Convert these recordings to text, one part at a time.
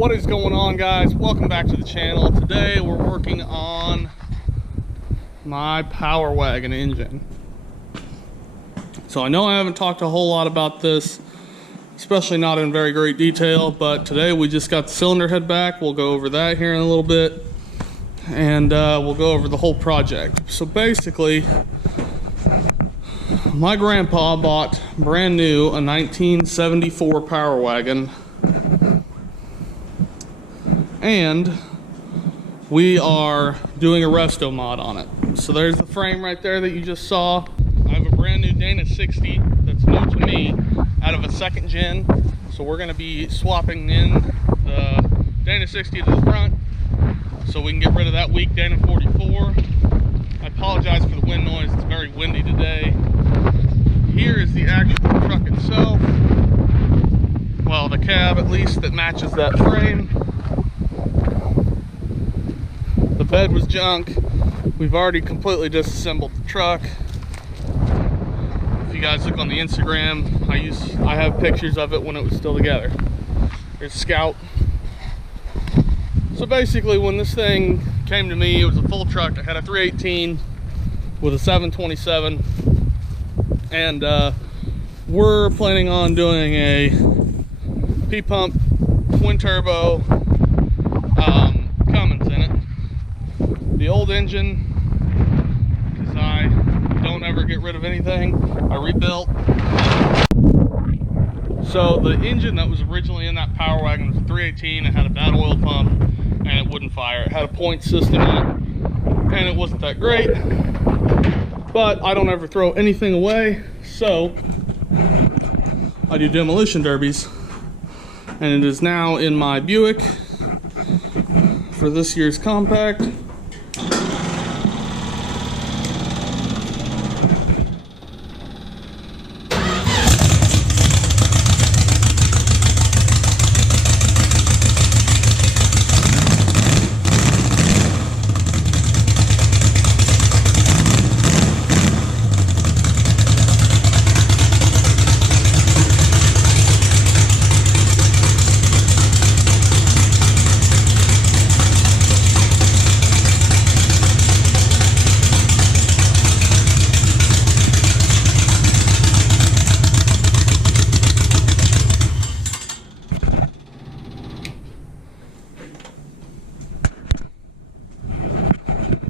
What is going on, guys? Welcome back to the channel. Today we're working on my Power Wagon engine. So I know I haven't talked a whole lot about this, especially not in very great detail, but today we just got the cylinder head back. We'll go over that here in a little bit, and we'll go over the whole project. So basically, my grandpa bought brand new a 1974 Power Wagon, and we are doing a resto mod on it. So there's the frame right there that you just saw. I have a brand new Dana 60 that's new to me out of a second gen. So we're gonna be swapping in the Dana 60 to the front so we can get rid of that weak Dana 44. I apologize for the wind noise, it's very windy today. Here is the actual truck itself. Well, the cab at least that matches that frame. The bed was junk. We've already completely disassembled the truck. If you guys look on the Instagram, I have pictures of it when it was still together. There's Scout. So basically, when this thing came to me, it was a full truck. I had a 318 with a 727, and we're planning on doing a P-pump twin turbo Cummins in it. The old engine, because I don't ever get rid of anything, I rebuilt. So the engine that was originally in that Power Wagon was a 318. It had a bad oil pump and it wouldn't fire. It had a point system in it and it wasn't that great, but I don't ever throw anything away, so I do demolition derbies, and it is now in my Buick for this year's compact.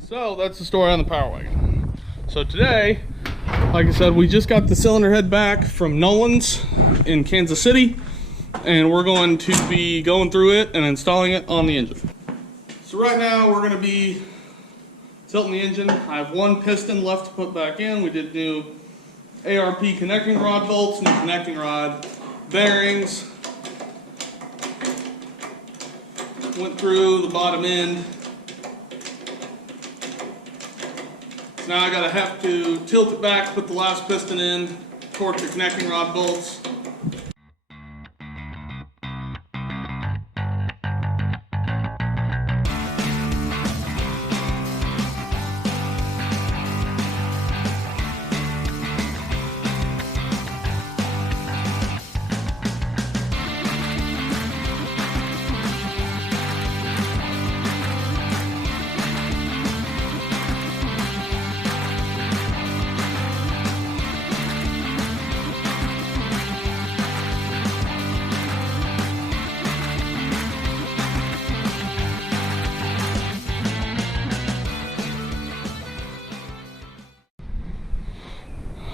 So that's the story on the Power Wagon. So today, like I said, we just got the cylinder head back from Nolan's in Kansas City, and we're going to be going through it and installing it on the engine. So right now we're going to be tilting the engine. I have one piston left to put back in. We did new ARP connecting rod bolts, new connecting rod bearings. Went through the bottom end. Now I have to tilt it back, put the last piston in, torque the connecting rod bolts.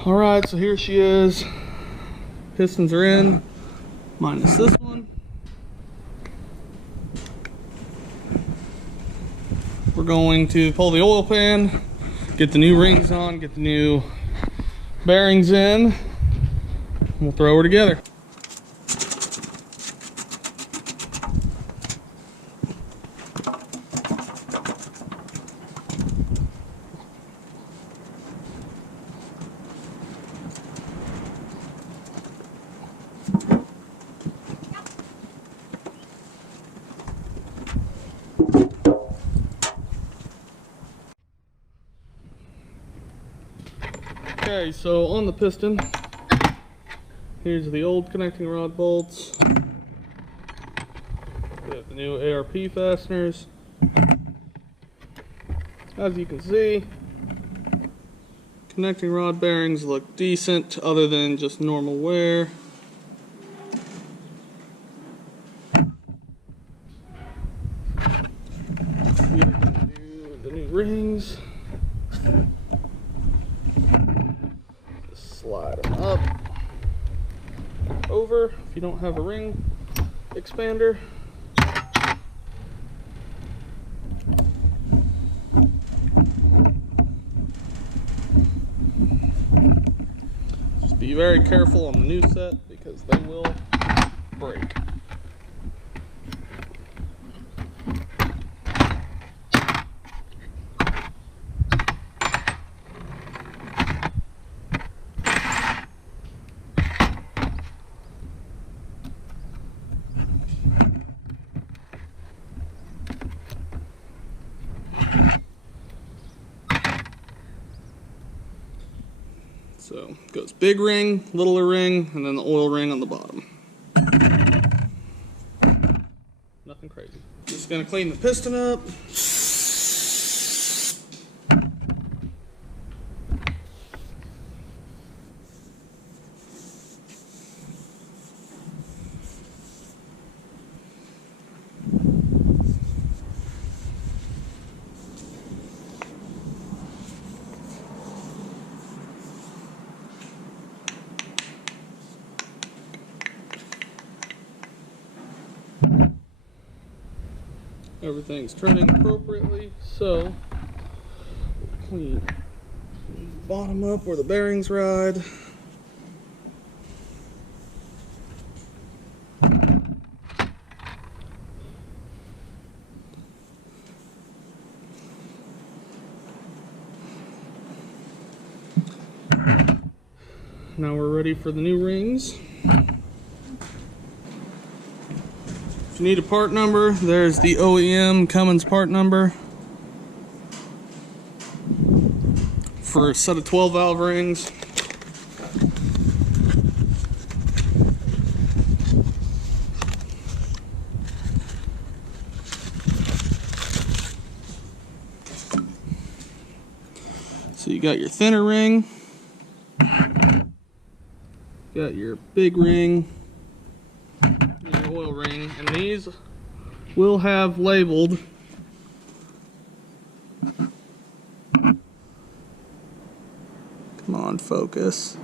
Alright, so here she is. Pistons are in, minus this one. We're going to pull the oil pan, get the new rings on, get the new bearings in, and we'll throw her together. Okay, so on the piston, here's the old connecting rod bolts, the Got the new ARP fasteners. As you can see, connecting rod bearings look decent other than just normal wear. We are going to do the new rings. Just slide them up, over if you don't have a ring expander. Just be very careful on the new set because they will break. So it goes big ring, littler ring, and then the oil ring on the bottom. Nothing crazy. Just gonna clean the piston up. Everything's turning appropriately, so clean bottom up where the bearings ride. Now we're ready for the new rings. If you need a part number, there's the OEM Cummins part number for a set of 12 valve rings. So you got your thinner ring, got your big ring, your oil ring, and these will have labeled come on, focus.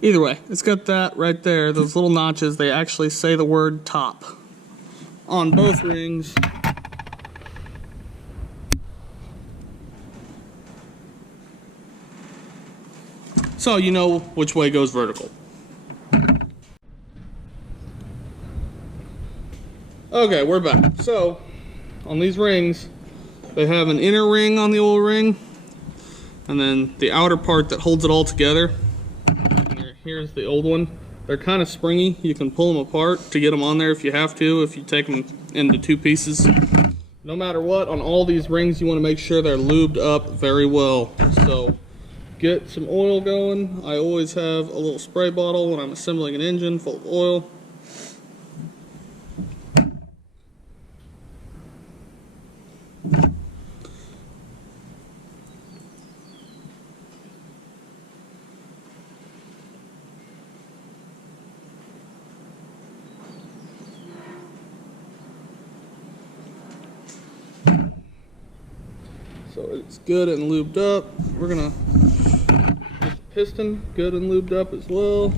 Either way, it's got that right there, those little notches. They actually say the word top on both rings. So you know which way goes vertical. Okay, we're back. So on these rings, they have an inner ring on the oil ring, and then the outer part that holds it all together. And here's the old one. They're kind of springy. You can pull them apart to get them on there if you have to, if you take them into two pieces. No matter what, on all these rings, you want to make sure they're lubed up very well. So get some oil going. I always have a little spray bottle when I'm assembling an engine full of oil. So it's good and lubed up. We're gonna get the piston good and lubed up as well.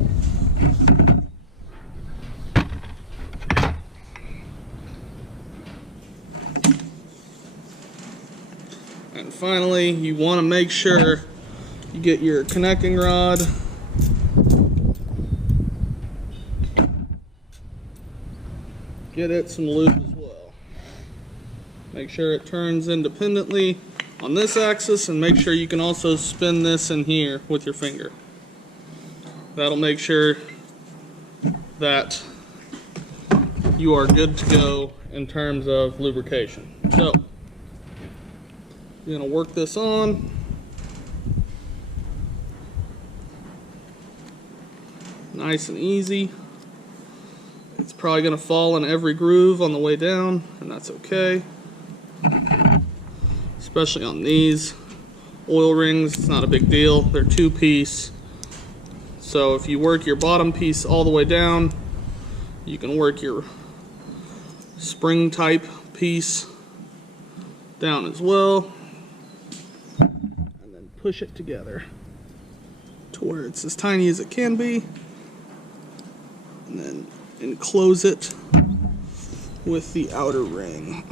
And finally, you want to make sure you get your connecting rod get it some lube as well. Make sure it turns independently on this axis, and make sure you can also spin this in here with your finger. That'll make sure that you are good to go in terms of lubrication. So you're going to work this on. nice and easy. It's probably going to fall in every groove on the way down, and that's okay. Especially on these oil rings, it's not a big deal. They're 2-piece. So if you work your bottom piece all the way down, you can work your spring type piece down as well. And then push it together to where it's as tiny as it can be. And then enclose it with the outer ring.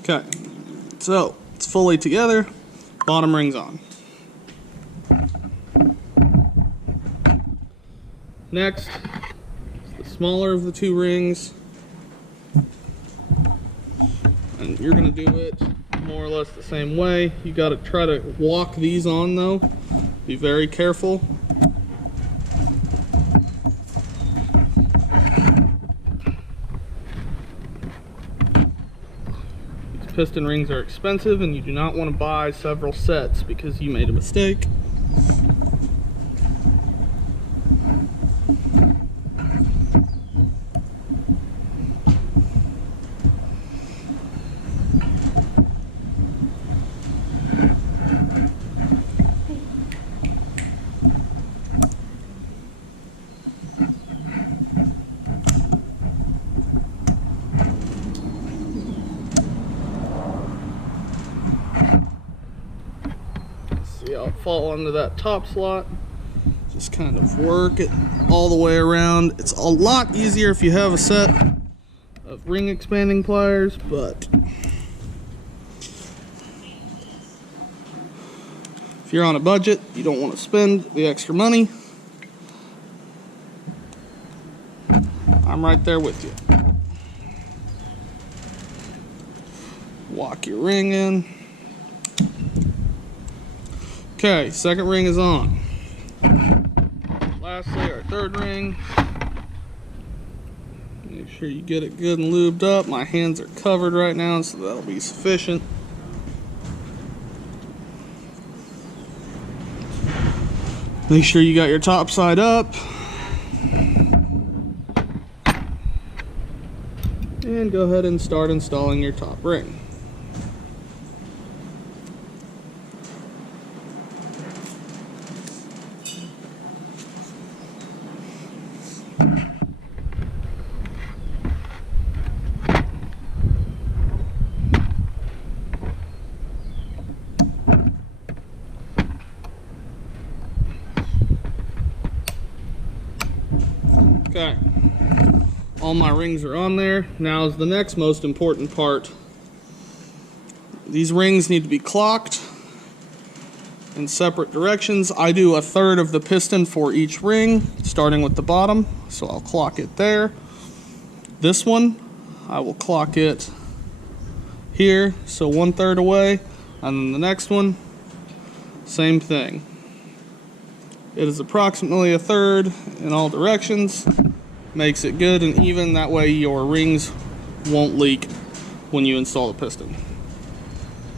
Okay, so it's fully together, bottom ring's on. Next, the smaller of the 2 rings, and you're gonna do it more or less the same way. You gotta try to walk these on though, be very careful. Piston rings are expensive and you do not want to buy several sets because you made a mistake. I'll fall onto that top slot, just kind of work it all the way around. It's a lot easier if you have a set of ring expanding pliers, but if you're on a budget, you don't want to spend the extra money, I'm right there with you. Walk your ring in. Okay, second ring is on. Lastly, our third ring. Make sure you get it good and lubed up. My hands are covered right now, so that'll be sufficient. Make sure you got your top side up. And go ahead and start installing your top ring. Okay, all my rings are on there. Now is the next most important part. These rings need to be clocked in separate directions. I do 1/3 of the piston for each ring, starting with the bottom, so I'll clock it there. This one, I will clock it here, so 1/3 away, and then the next one, same thing. It is approximately 1/3 in all directions. Makes it good and even, that way your rings won't leak when you install the piston.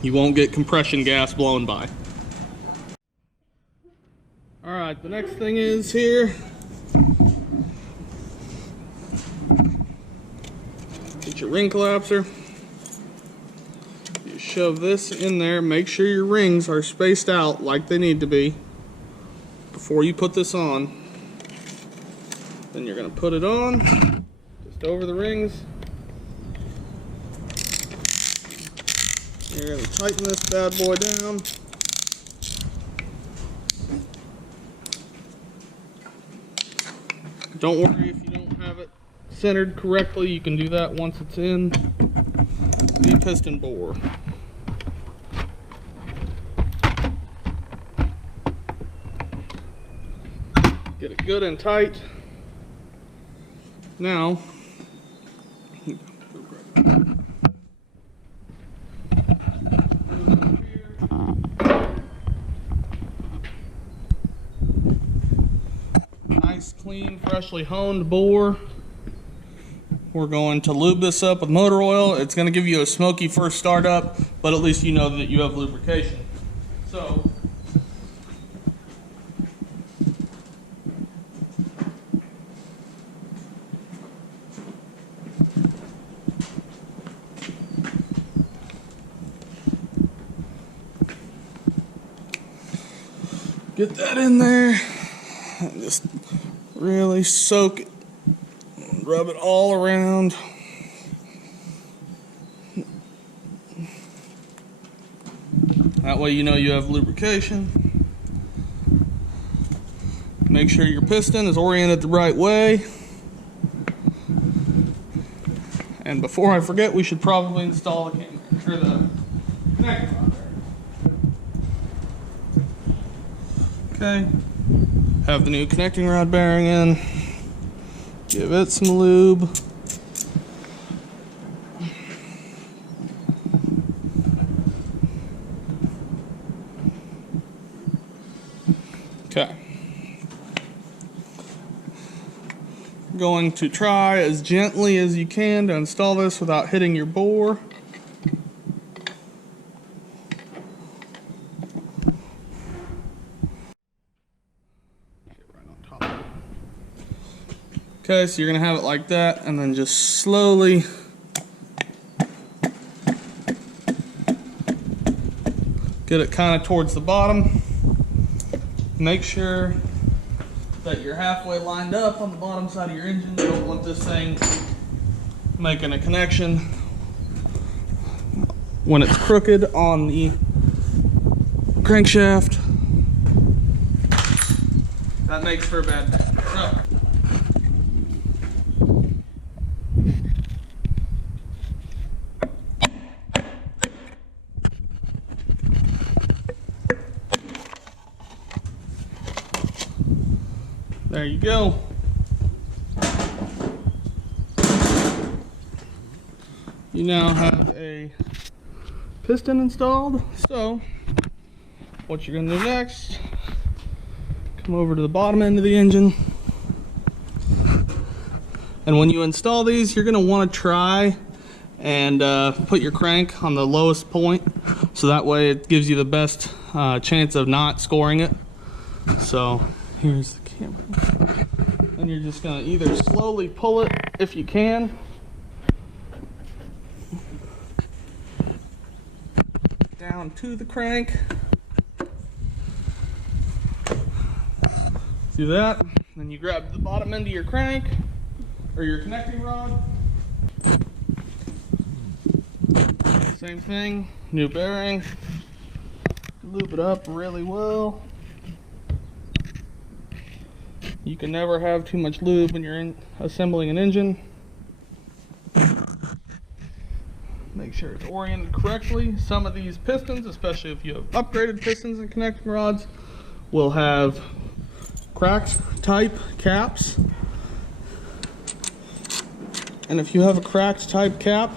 You won't get compression gas blowing by. Alright, the next thing is here. Get your ring collapser. You shove this in there. Make sure your rings are spaced out like they need to be before you put this on. Then you're going to put it on just over the rings. You're going to tighten this bad boy down. Don't worry if you don't have it centered correctly. You can do that once it's in the piston bore. Get it good and tight. Now, nice clean, freshly honed bore. We're going to lube this up with motor oil. It's going to give you a smoky first startup, but at least you know that you have lubrication. So, get that in there and just really soak it. Rub it all around. That way you know you have lubrication. Make sure your piston is oriented the right way. And before I forget, we should probably install the connector rod there. Okay. Have the new connecting rod bearing in. Give it some lube. Okay. Going to try as gently as you can to install this without hitting your bore. Okay, so you're gonna have it like that, and then just slowly get it kind of towards the bottom. Make sure that you're halfway lined up on the bottom side of your engine. You don't want this thing making a connection when it's crooked on the crankshaft. That makes for a bad day. So, there you go. You now have a piston installed. So what you're gonna do next, come over to the bottom end of the engine. And when you install these, you're gonna wanna try and put your crank on the lowest point. So that way it gives you the best chance of not scoring it. So here's the camera. And you're just gonna either slowly pull it if you can, down to the crank. Do that, then you grab the bottom end of your crank or your connecting rod. Same thing, new bearing. Lube it up really well. You can never have too much lube when you're assembling an engine. Make sure it's oriented correctly. Some of these pistons, especially if you have upgraded pistons and connecting rods, will have cracked type caps. And if you have a cracked type cap,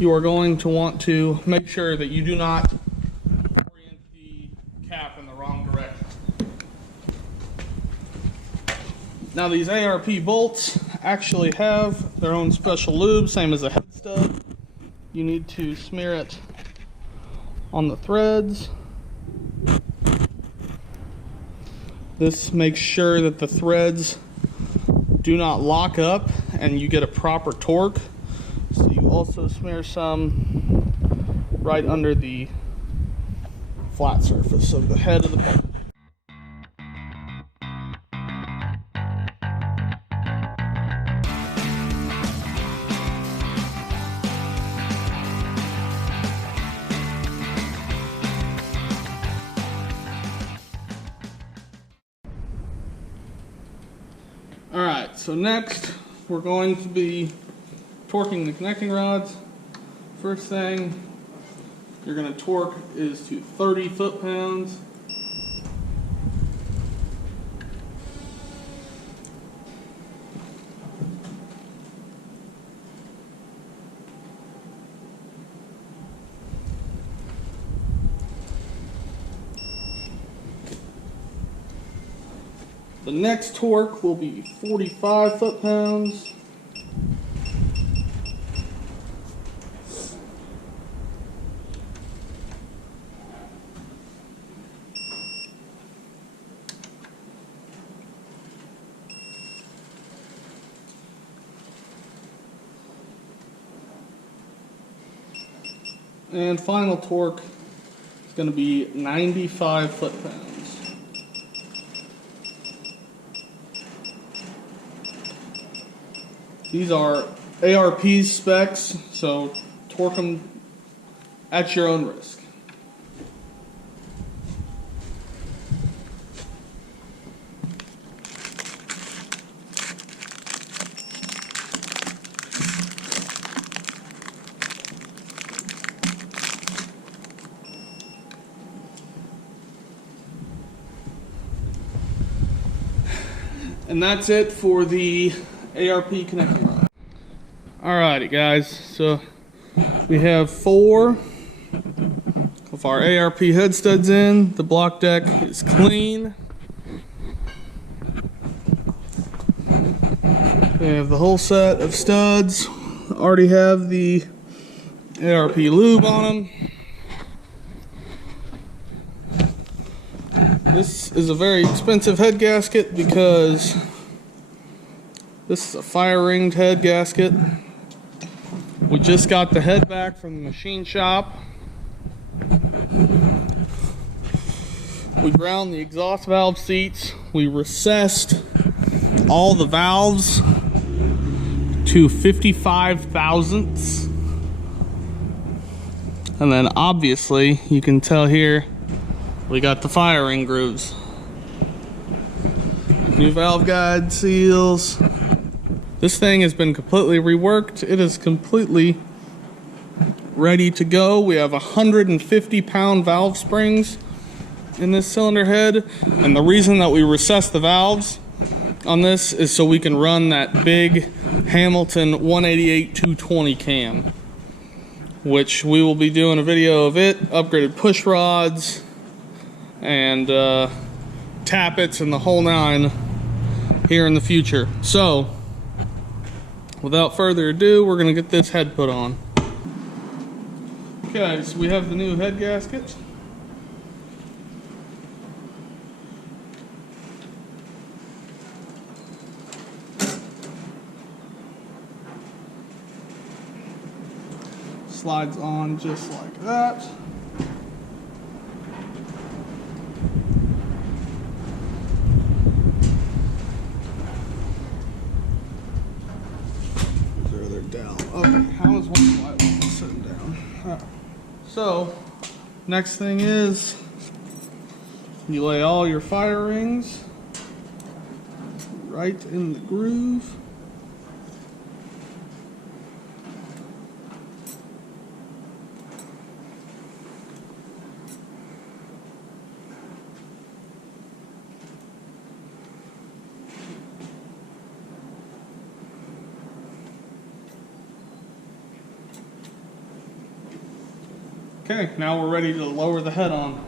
you are going to want to make sure that you do not orient the cap in the wrong direction. Now these ARP bolts actually have their own special lube, same as a head stud. You need to smear it on the threads. This makes sure that the threads do not lock up and you get a proper torque. So you also smear some right under the flat surface of the head of the bolt. Alright, so next we're going to be torquing the connecting rods. First thing you're going to torque is to 30 foot-pounds. The next torque will be 45 foot-pounds. And final torque is going to be 95 foot-pounds. These are ARP specs, so torque them at your own risk. And that's it for the ARP connecting rod. Alrighty guys, so we have 4 of our ARP head studs in. The block deck is clean. We have the whole set of studs. Already have the ARP lube on them. This is a very expensive head gasket because this is a fire ringed head gasket. We just got the head back from the machine shop. We ground the exhaust valve seats. We recessed all the valves to 55 thousandths. And then obviously you can tell here we got the fire ring grooves. New valve guide seals. This thing has been completely reworked. It is completely ready to go. We have 150-pound valve springs in this cylinder head. And the reason that we recessed the valves on this is so we can run that big Hamilton 188-220 cam, which we will be doing a video of it, upgraded push rods, and tappets and the whole 9 here in the future. So without further ado, we're gonna get this head put on. Okay, so we have the new head gasket. Slides on just like that. Down. Okay, how is one slide sitting down? Right. So, next thing is you lay all your fire rings right in the groove. Okay, now we're ready to lower the head on.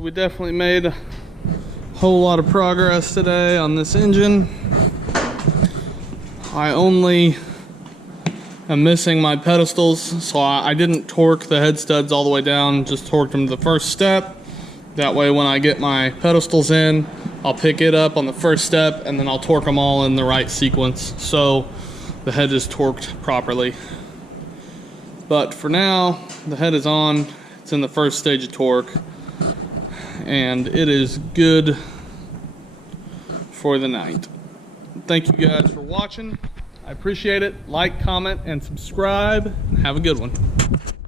so we definitely made a whole lot of progress today on this engine. I only am missing my pedestals, so I didn't torque the head studs all the way down, just torqued them to the first step. That way when I get my pedestals in, I'll pick it up on the first step and then I'll torque them all in the right sequence so the head is torqued properly. But for now, the head is on, it's in the first stage of torque, and it is good for the night. Thank you guys for watching. I appreciate it. Like, comment, and subscribe. Have a good one.